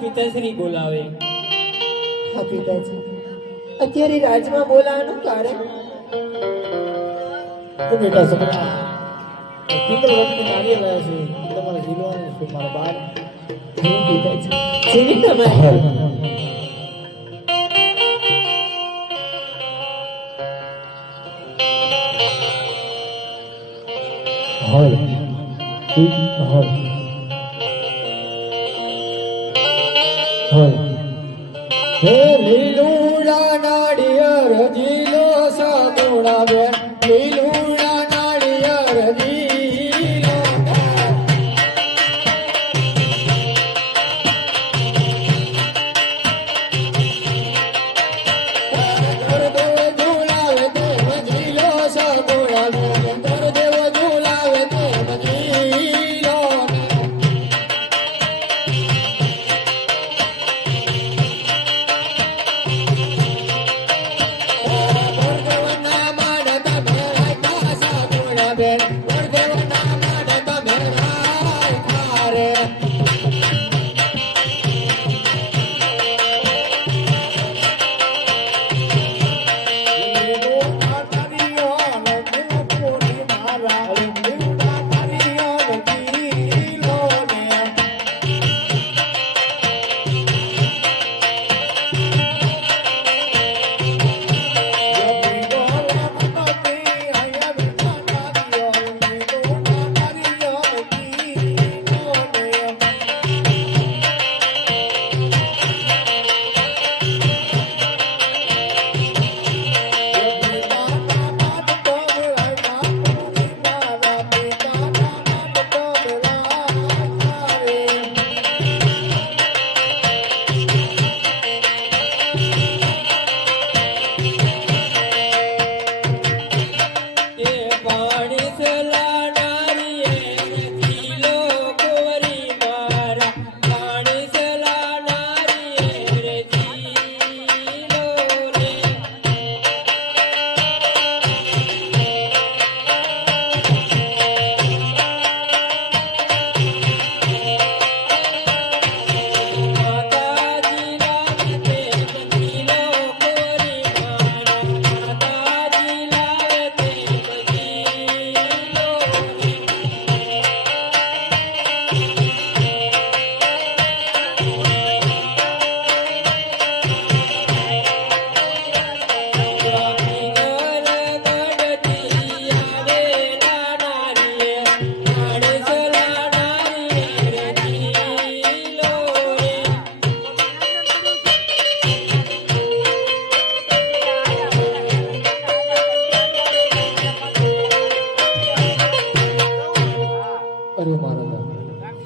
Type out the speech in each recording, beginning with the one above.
પિતાશ્રી બોલાવે. હા પિતાજી, અત્યારે રાજમાં બોલાવાનું કારણ? તો બેટા સપના પિતલ વખતે નારિયેળ લાયા છે, તમારે જીવવાનું છે મારા બાળ. હા પિતાજી, જેવી તમારી હે લીલુડા નાળિયેર જીલો સામોડા બેન, લીલુડા નાળિયેર જીલો દેવ ઝુલાવે દેવ જીલો સામોડા બેન, દેવ ઝુલાવે દેવ જીલો.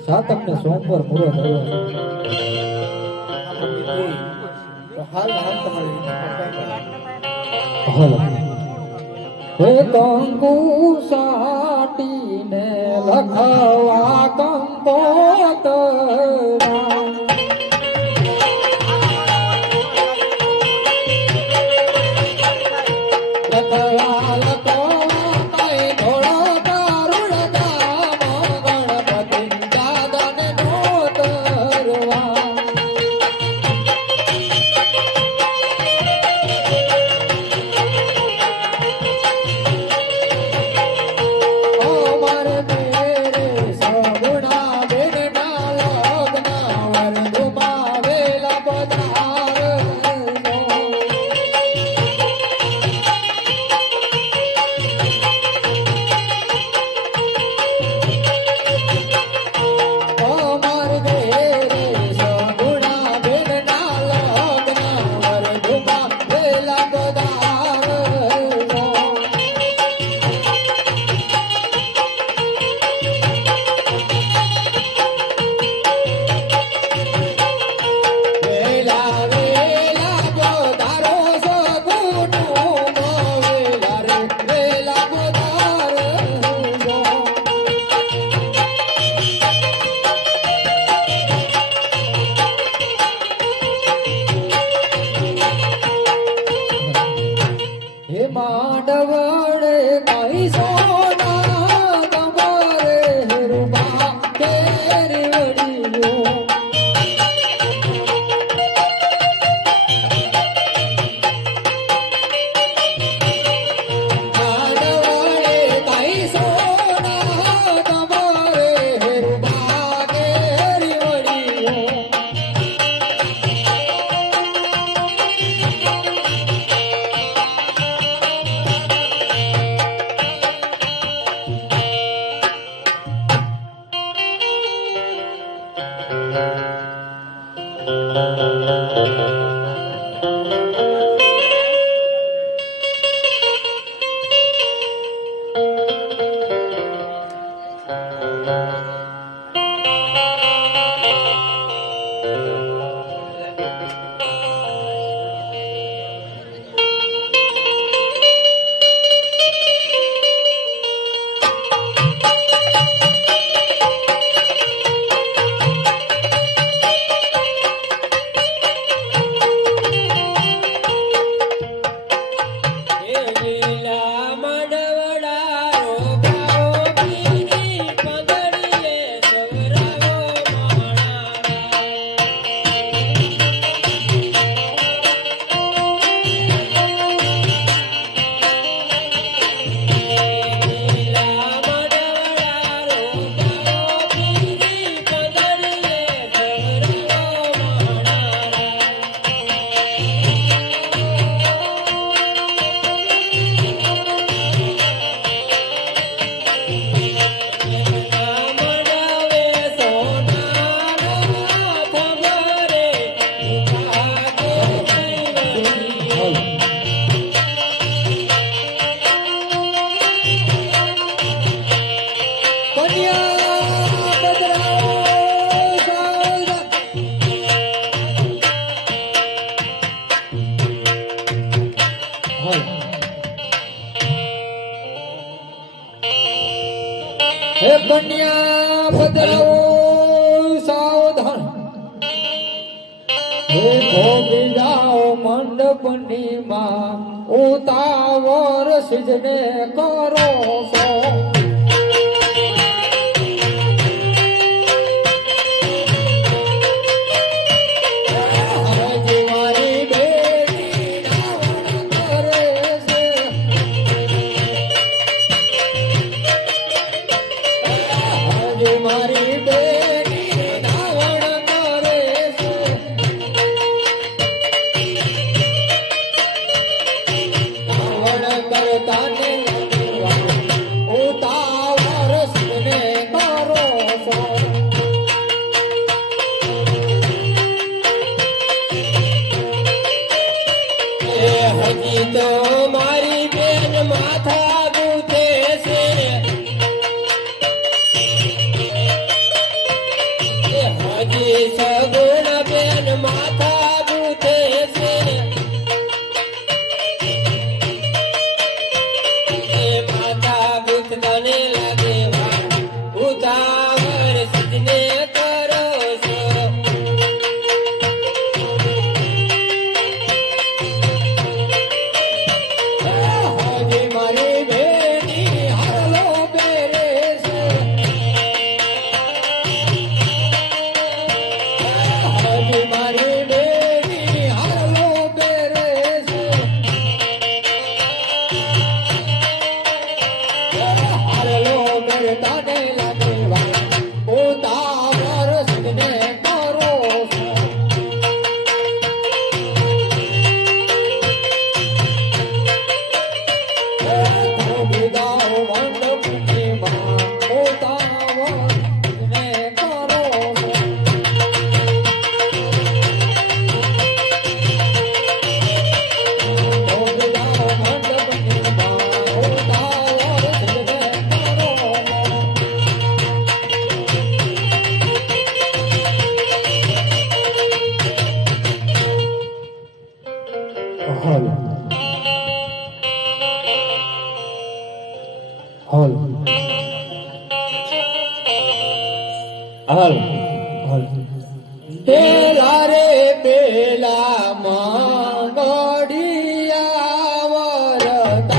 સાતમને સોમવાર મુહૂર્ત આવ્યો તો હાલ તમારી હાલ હે કંકુ સાટીને લખવા કંકોતરા માંડવડે કઈ સોના તમારે રૂપા કેરી વડિયો માંડવડે કઈ સોના તમારે રૂપા કેરી વડિયો હે કન્યા પધરાવો સાવધાન હે ભોગી જાઓ મંડપની માં ઉતાવળ સિજને કરો છો હજી મારી બેટી નાવણ કરે છે હજી મારી બેટી નાવણ કરે છે નાવણ કરતા ને ઉતાવળ સિજને કરો છો હજી તો મારી બેન માથા ગૂંથે છે હજી સગુણ બેન માથા ગૂંથે છે માથા ગૂંથતાને લાગે વાર ઉતાવળ સિજને કરો છો હજી મારી બેટી હાલો બેરે છે હજી મારી બેટી હાલો બેરે છે હાલો બેરતા ને લાગે વાર ઉતાવળ સિજને કરો છો ભોગીદાઓ મંડપની માં ઉતાવળ સિજને કરો છો ભોગીદાઓ મંડપની માં ઉતાવળ સિજને કરો હાલ હાલ હાલ હાલ પેલા રે પેલા માંગડિયા વરત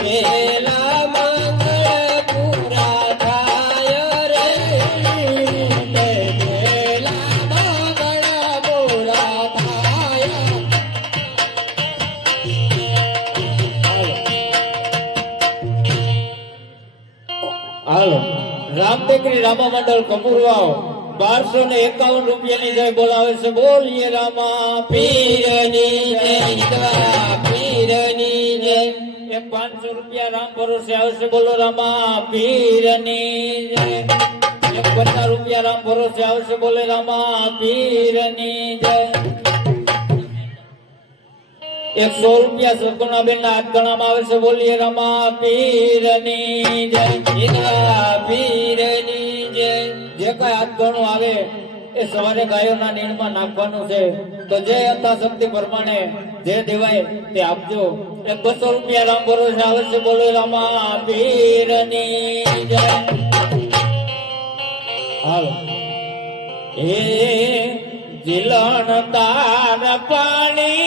પેલા મંગળ પૂરા થાય રે પેલા મંગળ પૂરા થાય. હાલો રામદેકરી રામા મંડળ કપૂરવાવ 1251 રૂપિયાની જય બોલાવે છે. બોલીએ રામા પીરની જય હિંદવા પીરની જય. એક 500 રૂપિયા રામ ભરોસે આવશે. બોલો રામા પીરની જય. એક 50 રૂપિયા રામ ભરોસે આવશે. બોલે રામા પીરની જય. 100 રૂપિયા સગુણાબેન ના હાથ ગણામાં આવે છે. બોલીએ રામા પીરની જય હિંદવા પીરની જય. જે કઈ હાથ ગણું આવે એ સવારે ગાયોના નીણમાં નાખવાનું છે. તો જે યથાશક્તિ પ્રમાણે જે દેવાય તે આપજો. 200 રૂપિયા રામ ભરોસે આવે છે. બોલો રામા પીરની જય. હાલો હે જીલણ તાર પાણી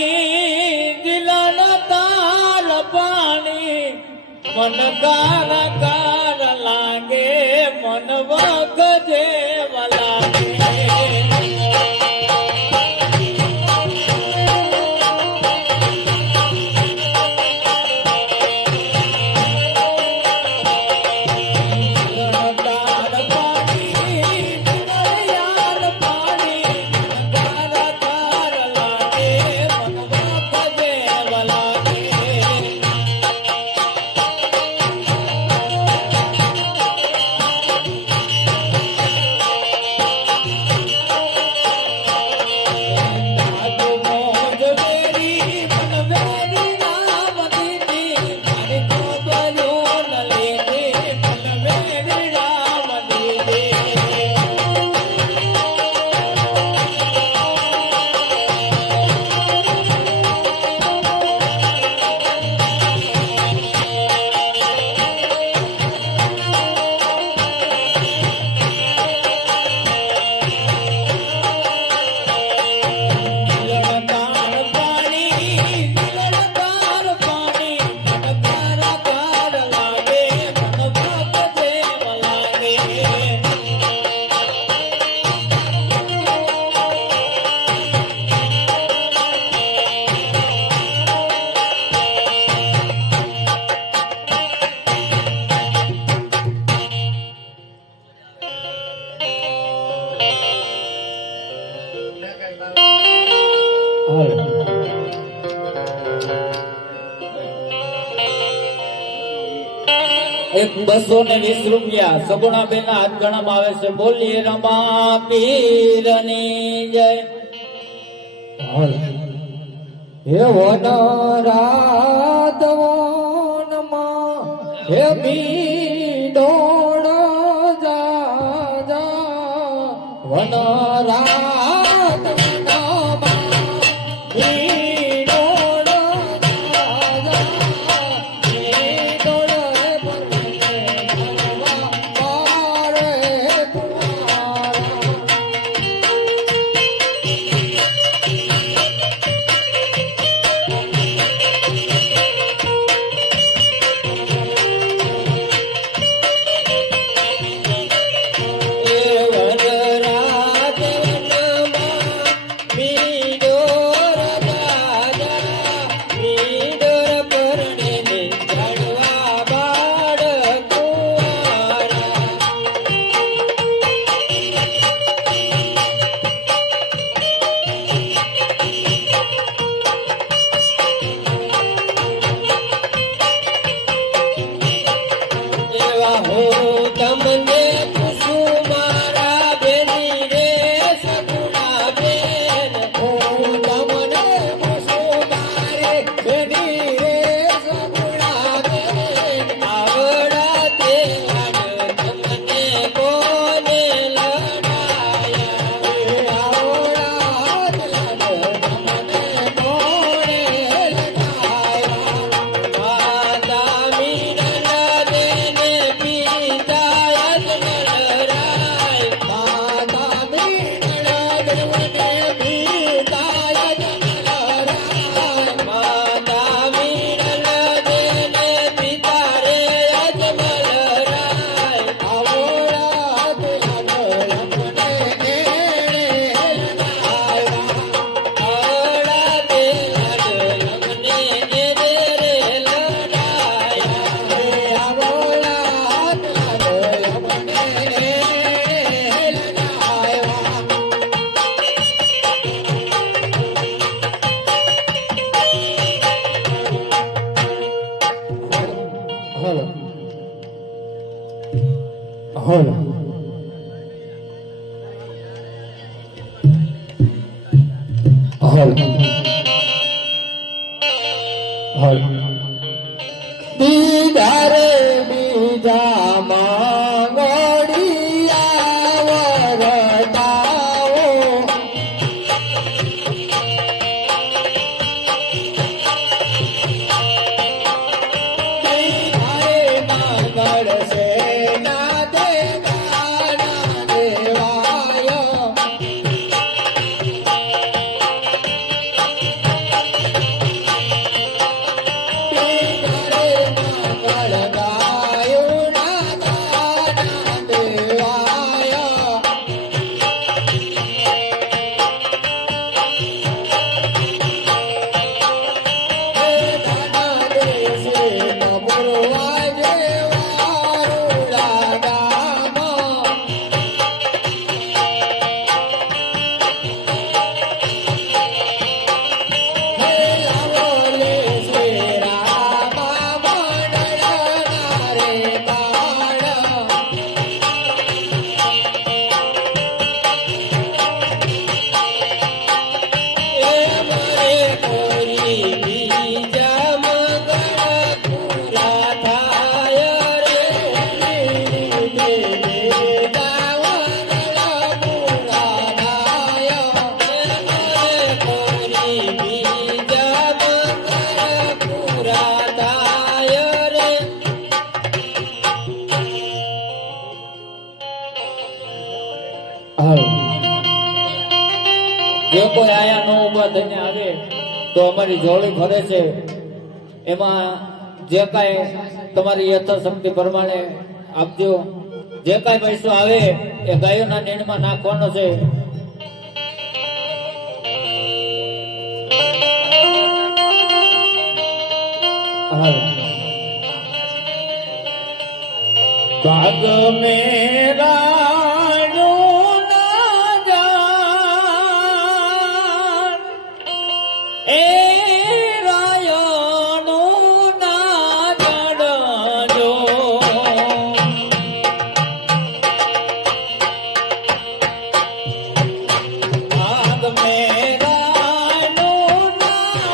જીલણ તાર પાણી મન કાર કાર લાગે મન વગ જેવા લાગે. એક 220 રૂપિયા સગુણાબેન ના હાથ ગણામાં આવે છે. બોલીએ રમા પીરની જય. હે વન રાત વનમાં હે મીડોળ જા જા વન રાત વનમાં મીડોળ જા જા મીડોળ પિતા હાલો હાલો હાલો હાલો બીજા રે બીજા માંગડિયા વરતાઓ માંગળ છે ના દેવાના દેવાયો હાલો જે કોઈ આયા નો ઉભા થઈને આવે તો અમારી જોડી ફરે છે એમાં જે કાંઈ તમારી યથાશક્તિ પ્રમાણે આપજો. જે કાંઈ પૈસો આવે એ ગાયોના નીણમાં નાખવાનો છે. હાલો ભાગ મેરા નો ના જાન એ રાયનો ના જડજો ભાગ મેરા નો ના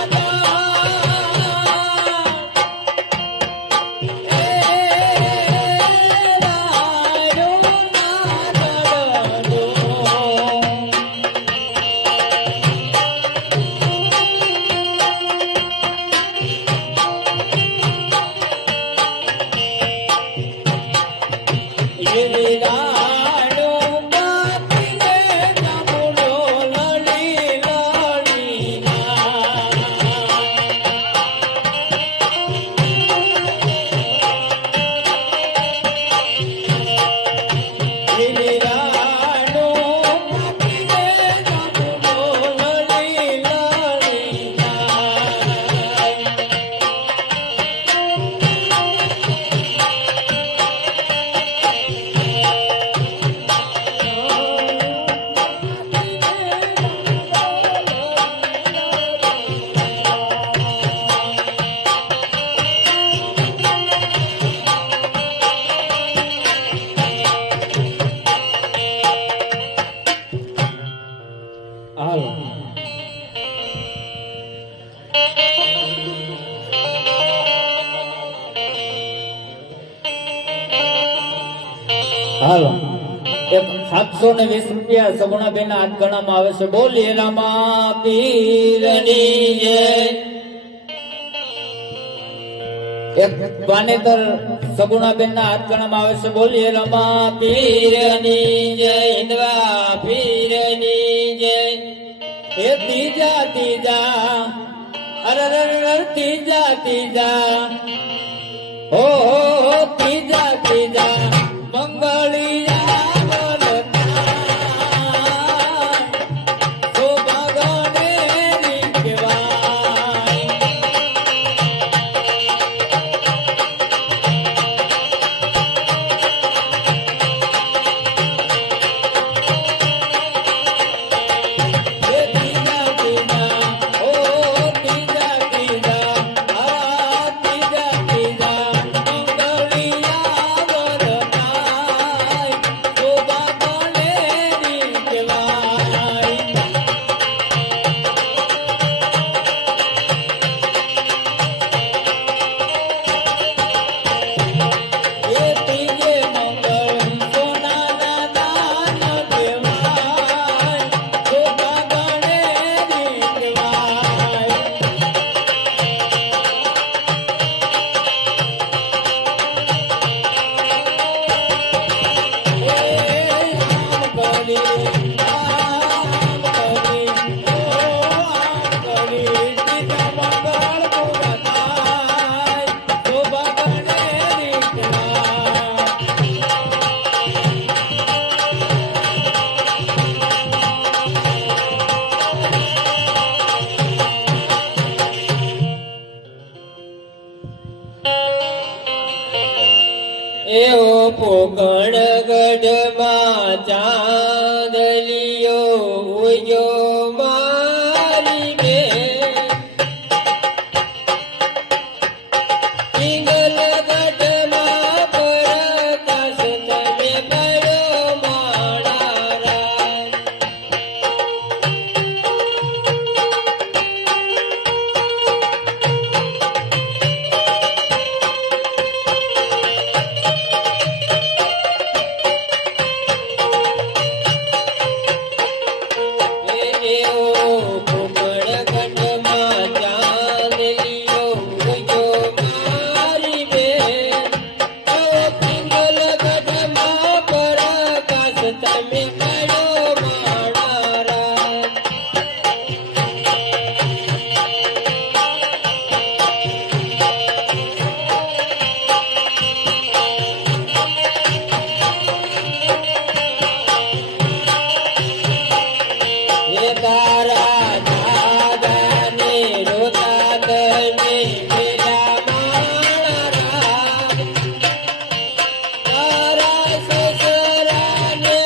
હાલો હાલો એક 720 રૂપિયા સગુણાબેન ના હાથ ગણામાં આવે છે. બોલીએ રામા પીરની જય. એક પાનેતર સગુણાબેન ના હાથ ગણામાં આવે છે. બોલીએ રામા પીરની જય. હિંદવા પીરની જય. એ ત્રીજા ત્રીજા અરર ત્રીજા ત્રીજા હો ત્રીજા ત્રીજા મંગળિયા વરતા સુભાગને રીકવાય. એ ત્રીજા ત્રીજા ઓ ત્રીજા ત્રીજા આ ત્રીજા ત્રીજા મંગળિયા એવો પોકણ ગઢમાં ચાંદલિયો ઉગ્યો મારી બેન પિંગલ ગઢમાં પ્રકાશ તમે પડ્યો મારા રાજ તમે પડ્યો મારા રાજ એ તારા દાદાને રોતા તમે મેલા મારા રાજ તારા સસરાને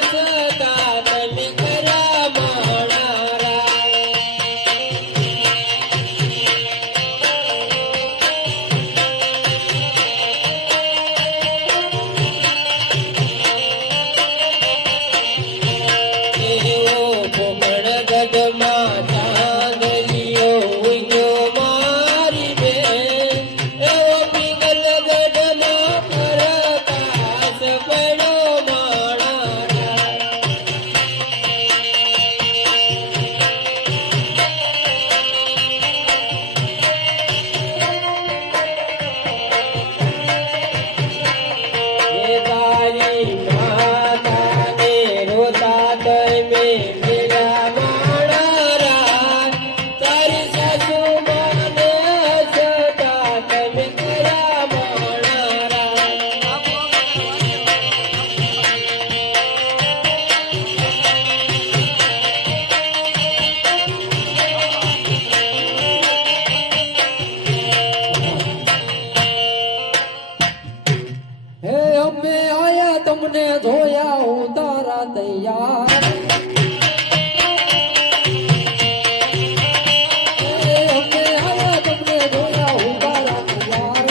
હસતા તમે કર્યા મારા રાજ એવો પોકણ ગઢમાં ચાંદલિયો ઉગ્યો મારી બેન એવો પિંગલ ગઢમાં પ્રકાશ પડ્યો મારા રાજ એ તારી માતાને રોતા તમે મેલા મારા રાજ તારી સાસુ માને હસતા તમે કર્યા મારા રાજ હે અમે આયા તમને જોયા હું તારા તૈયાર હે અમે આયા તમને જોયા હું તારા તૈયાર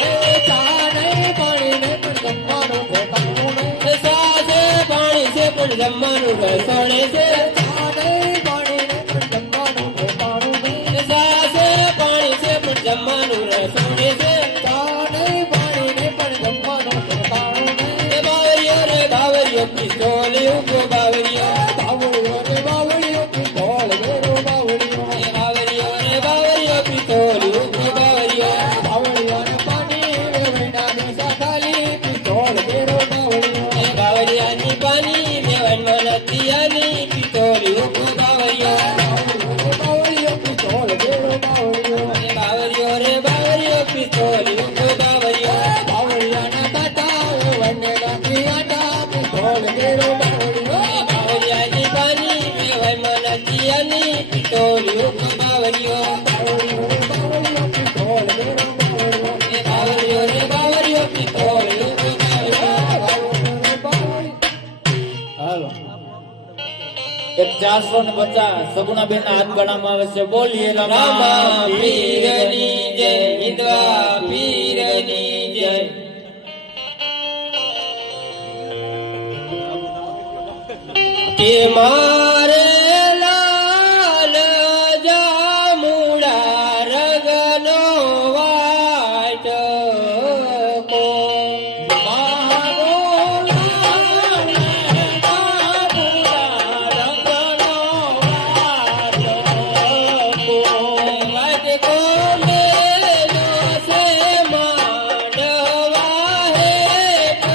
હે ચા નહીં પાણી નહીં પણ જમવાનું ઠેકાણું નહીં સાસે પાણી છે પણ જમવાનું રસોડે છે ચા નહીં પાણી નહીં પણ જમવાનું ઠેકાણું નહીં સાસે પાણી છે પણ જમવાનું રસોડે છે ચા નહીં પાણી નહીં પણ જમવાનું ઠેકાણું નહીં એ બાવરિયો રે બાવરિયો પિસ્તોલ ઉભો બાવરિયો બાવળિયો રે બાવળિયો પિસ્તોલ ઘેરો બાવળિયો એ બાવરિયો રે બાવરિયો પિસ્તોલ ઉભો બાવરિયો બાવળિયો ને પાણી રે વૈનાની સાખાલી પિસ્તોલ ઘેરો બાવળિયો એ બાવરિયાની પાણી મેવનમાં નથી આની પિસ્તોલ ઉભો બાવરિયો બાવળિયો પિસ્તોલ ઘેરો બાવળિયો એ બાવરિયો રે બાવરિયો પિસ્તોલ ઉભો બાવરિયો બાવળિયાના કાંટા વનડાથી આટા પિસ્તોલ ઘેરો બાવળિયો એ બાવરિયાની પાણી મેવનમાં નથી આની પિસ્તોલ ઉભો બાવરિયો બાવળિયો પિસ્તોલ ઘેરો બાવળિયો એ બાવરિયો રે બાવરિયો પિસ્તોલ ઉભો બાવરિયો હાલો 450 સગુણાબેન ના હાથ ગણામાં આવે છે બોલીએ રામા પીરની જય હિન્દવા પીરની જય કે મારે લાલ જામુડા રંગનો વાટકો મારો લાલ જામુડા રંગનો વાટકો મેલો છે માંડવા હેઠ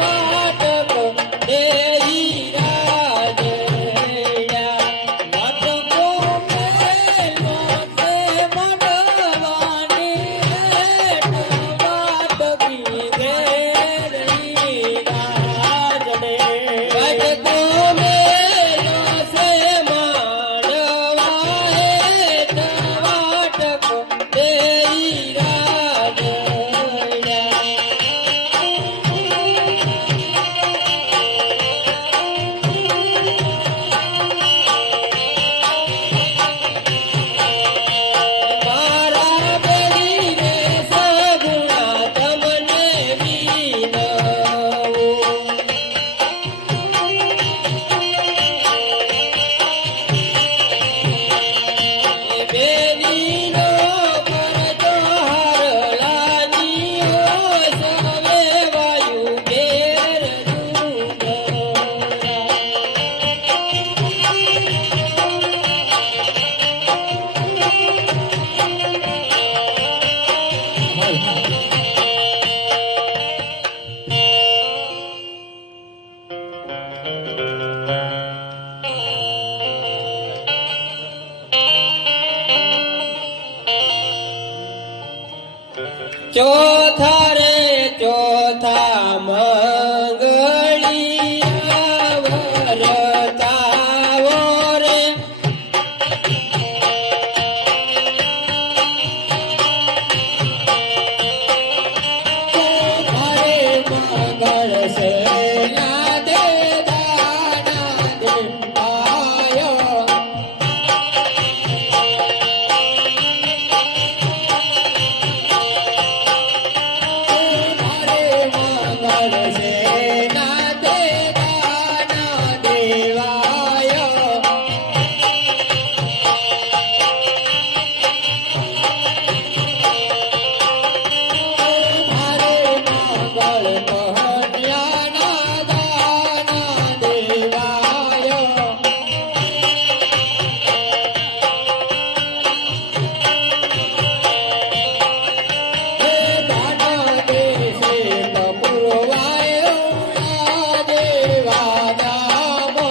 વાટકો દેઈ રાજયા વાટકો મેલો છે માંડવાની ચોથા રે ચોથા મંગળિયા વરતાવો રે હરે મંગળ છે ના દે દાના દે આયો મંગળ છે ના દેવાના દેવાયો મારે મંગળ કહ્યાના દાના દેવાયો દાના દેશે કપૂરવાયો આ દેવા દામો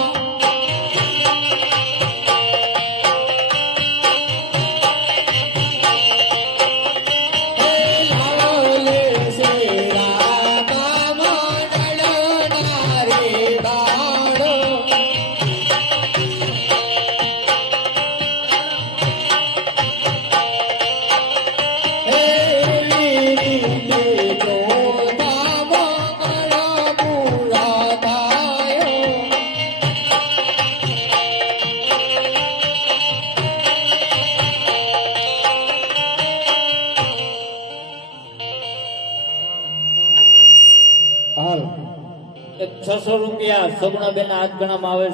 લાવલે છે રામા મંડળ નારી બાળો એવી રીતે ચોથા મંગળ પૂરા થાયો હાલ 600 રૂપિયા સગુણાબેન હાથ ગણામાં આવે છે.